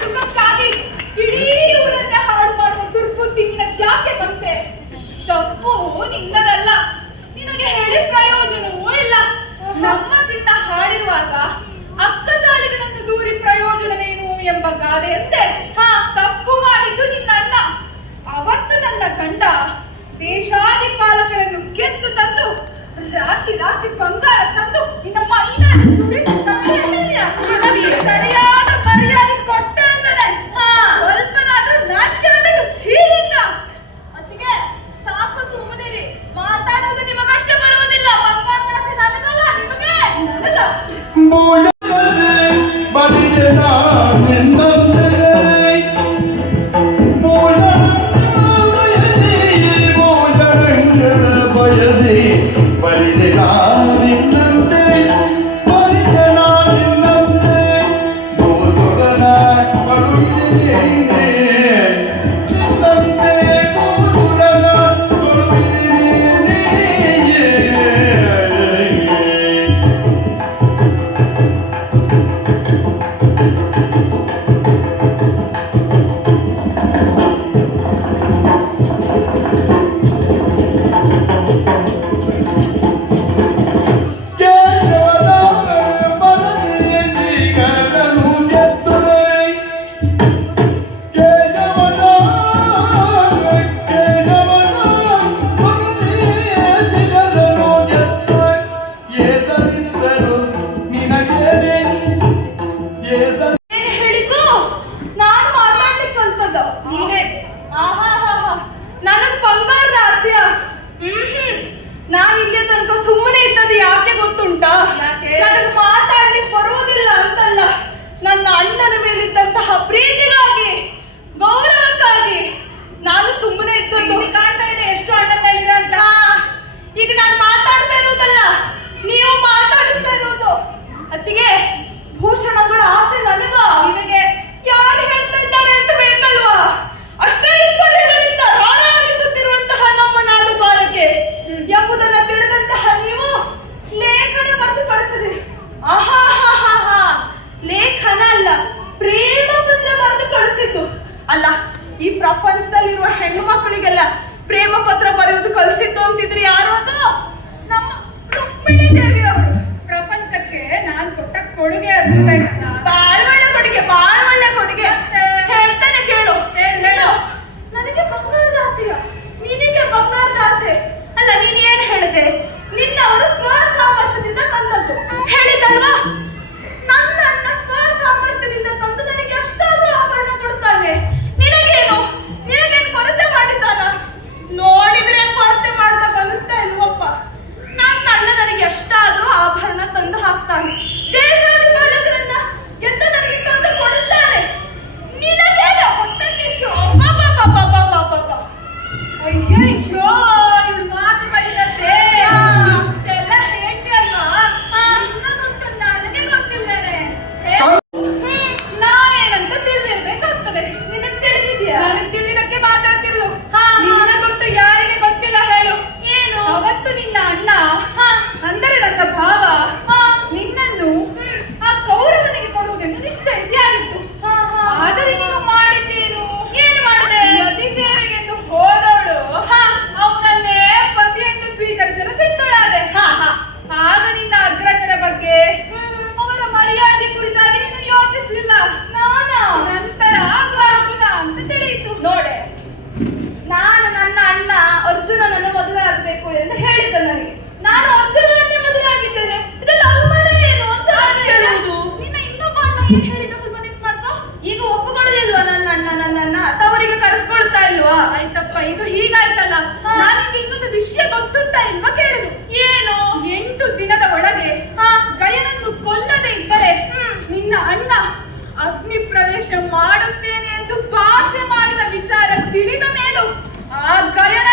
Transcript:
ಸುಖಕ್ಕಾಗಿ ಇಡೀ ಊರನ್ನೇ ಹಾಳು ಮಾಡುವ ದುರ್ಬುದ್ಧಿ ನಿನ್ನ ಯಾಕೆ ಬಂತೆ? ತಪ್ಪು ನಿನ್ನದಲ್ಲ, ನಿನಗೆ ಹೇಳಿ ಪ್ರಯೋಜನವೂ ಇಲ್ಲ. ನಮ್ಮ ಚಿನ್ನ ಹಾಳಿರುವಾಗ ಅಕ್ಕ ಸಾಲಿಗನನ್ನು ದೂರಿ ಪ್ರಯೋಜನವೇನು ಎಂಬ ಗಾದೆಯಂತೆ ತಪ್ಪು ಮಾಡಿದ್ದು ನಿನ್ನ ಅಣ್ಣ. ಅವತ್ತು ನನ್ನ ಗಂಡ ದೇಶಾಧಿಪಾಲಕರನ್ನು ಗೆದ್ದು ತಂದು ರಾಶಿ ರಾಶಿ ಬಂಗಾರ ತಂದು ನಿನ್ನ ಮೈನ ಸರಿಯಾದ ಮರ್ಯಾದೆ ಕೊಟ್ಟ ಅಂದರೆ ಸ್ವಲ್ಪನಾದ್ರೂ ನಾಚಿಕೆ ಬೇಕು. ಚೀಲಿಂದ ಅದಕ್ಕೆ ಸಾಕು, ಸುಮ್ಮನಿರಿ. ಮಾತಾಡೋದು ನಿಮಗಷ್ಟೇ ಬರುವುದಿಲ್ಲ. ಬಂಗಾರ ನನಗಲ್ಲ, ನಿಮಗೆ ಪ್ರೀತಿಗಾಗಿ, ಗೌರವಕ್ಕಾಗಿ ನಾನು ಸುಮ್ಮನೆ ಇದ್ದು ಕಾಣ್ತಾ ಇದೆ ಎಷ್ಟು ಅಣ್ಣ ಮೇಲಿದೆ ಅಂತ. ಈಗ ನಾನು ಮಾತಾಡ್ತಾ ಇರುವುದಲ್ಲ, ನೀವು ಮಾತಾಡಿಸ್ತಾ ಇರುವುದು. ಅತ್ತಿಗೆ, ಭೂಷಣಗಳ ಆಸೆ ನನಗ. ನಿನಗೆ ಯಾರು ಹೇಳ್ತಾ ಇದ್ದಾರೆ ಅಂತ ಬೇಕಲ್ವಾ? ಅಷ್ಟೇ ಐಶ್ವರ್ಯಗಳಿಂದ ರಾರಾಜಿಸುತ್ತಿರುವಂತಹ ನಮ್ಮ ನಾಡು ದ್ವಾರಕ್ಕೆ ಎಂಬುದನ್ನು ತಿಳಿದಂತಹ ನೀವು ಲೇಖನ ಬರೆದುಪಡಿಸಿದಿರಿ. ಆಹಾ, ಲೇಖನ ಅಲ್ಲ, ಪ್ರೇಮ ಪತ್ರ ಬರೆದು ಕಳಿಸಿದ್ದು ಅಲ್ಲ. ಈ ಪ್ರಪಂಚದಲ್ಲಿರುವ ಹೆಣ್ಣು ಮಕ್ಕಳಿಗೆಲ್ಲ ಪ್ರೇಮ ಪತ್ರ ಬರೆಯೋದು ಕಲಿಸಿದ್ದು ಅಂತಿದ್ರೆ ಯಾರು? ಅದು ನಮ್ಮ ರುಕ್ಮಿಣಿ ದೇವಿ ಅವರು. ಪ್ರಪಂಚಕ್ಕೆ ನಾನು ಕೊಟ್ಟ ಕೊಡುಗೆ. ಬಾಳ ಒಳ್ಳೆ ಕೊಡುಗೆ ಹೇಳ್ತಾನೆ, ಕೇಳು. ನನಗೆ ಬಂಗಾರದ ಆಸೆಯ, ನಿನಗೆ ಬಂಗಾರದ ಆಸೆ ಅಲ್ಲ. ನೀನ್ ಏನ್ ಹೇಳಿದೆ? ನಿನ್ನವರು ಸ್ವ ಸಾಮರ್ಥ್ಯದಿಂದ ತಂದದ್ದು ಹೇಳಿದಲ್ವಾ? ನನ್ನ ಅಣ್ಣ ಸ್ವ ಸಾಮರ್ಥ್ಯದಿಂದ ತಂದು ನನಗೆ ಅಷ್ಟಾದ್ರೂ ಆಭರಣ ಕೊಡ್ತಾನೆ. ನಿನಗೇನು ಕೊರತೆ ಮಾಡಿದ್ದಾನ? ನೋಡಿದ್ರೆ ಕೊರತೆ ಮಾಡ್ದಾಗ ಅನಿಸ್ತಾ ಇಲ್ವಪ್ಪ? ನನ್ನ ಅಣ್ಣ ನನಗೆ ಎಷ್ಟಾದ್ರೂ ಆಭರಣ ತಂದು ಹಾಕ್ತಾನೆ. ದೇಶಾಧಿಪಾಲಕರನ್ನ ಎದ್ದು ನನಗೆ ತಂದು ಕೊಡುತ್ತಾನೆ. ನಿನಗೇನು ಹೊಟ್ಟೆ ಕಿಚ್ಚು? ಅಯ್ಯೋ, ಇವ್ರು ಮಾತು ಕಲಿತಂತೆ ಇಷ್ಟೆಲ್ಲ ಹೇಳ್ತಿ ಅಲ್ವಾ? ನನಗೆ ಗೊತ್ತಿಲ್ಲನೆ ನಾನೇನಂತ ತಿಳಿದಿರ್ಬೇಕಾಗ್ತದೆ. ನಿನಗೆ ತಿಳಿದಿದ್ಯಾ? ನನಗೆ ತಿಳಿದಕ್ಕೆ ಮಾತಾಡ್ತಿರ್ಲು. ನಿನ್ನ ಗುಟ್ಟು ಯಾರಿಗೆ ಗೊತ್ತಿಲ್ಲ ಹೇಳು. ಏನು? ಅವತ್ತು ನಿನ್ನ ಅಣ್ಣ ಅಂದರೆ ನನ್ನ ಭಾವ ನಿನ್ನನ್ನು ಆ ಕೌರವನಿಗೆ ಕೊಡುವುದೆಂದು ನಿಶ್ಚಯಿಸಿ ಆಗಿತ್ತು. ಆದರೆ ನೀನು ಮಾಡಿದ್ದೇನು? ಏನು ಮಾಡಿದೆ? ಅತಿ ಸೇವೆಗೆಂದು ಹೋದವಳು ಅವನನ್ನೇ ಪತಿಯೆಂದು ಸ್ವೀಕರಿಸಲು ಸಿದ್ಧಳಾದೆ. ಆಗ ನಿನ್ನ ಅಗ್ರಜರ ಬಗ್ಗೆ, ಅವರ ಮರ್ಯಾದೆ ಕುರಿತಾಗಿ ನೀನು ಯೋಚಿಸಲಿಲ್ಲ. ನಂತರ ಅರ್ಜುನ ಅಂತ ತಿಳಿಯಿತು. ನೋಡೆ, ನಾನು ನನ್ನ ಅಣ್ಣ ಅರ್ಜುನನನ್ನು ಮದುವೆ ಆಗಬೇಕು ಎಂದು ಹೇಳಿದ್ದ ನನಗೆ. ನಾನು ಅರ್ಜುನನನ್ನೇ ಮದುವೆ ಆಗಿದ್ದೇನೆ. ಇದೆಲ್ಲ ಅವಮಾನ ಏನು ಅಂತ ಹೇಳುವುದು. ನಿನ್ನ ಇನ್ನೊಬ್ಬ ಅಣ್ಣ ಏನ್ ಹೇಳಿದ ಸ್ವಲ್ಪ ನೆನ್ಪು ಮಾಡ್ಕೋ. ಈಗ ಒಪ್ಪುಕೊಳ್ಳಲಿಲ್ವಾ ನನ್ನ ಅಣ್ಣ ನನ್ನನ್ನ ತವರಿಗೆ ಕರೆಸ್ಕೊಳ್ತಾ ಇಲ್ವಾ? ಆಯ್ತಪ್ಪ, ಇದು ಹೀಗಾಯ್ತಲ್ಲ. ನನಗೆ ಇನ್ನೊಂದು ವಿಷಯ ಗೊತ್ತುಂಟಾ ಇಲ್ವಾ ಕೇಳುದು. ಏನು? 8 ದಿನದ ಒಳಗೆ ಗಯನನ್ನು ಕೊಲ್ಲದೆ ಇದ್ದರೆ ನಿನ್ನ ಅಣ್ಣ ಅಗ್ನಿ ಪ್ರವೇಶ ಮಾಡುತ್ತೇನೆ ಎಂದು ಭಾಷೆ ಮಾಡಿದ ವಿಚಾರ ತಿಳಿದ ಮೇಲೂ ಆ ಗಯನ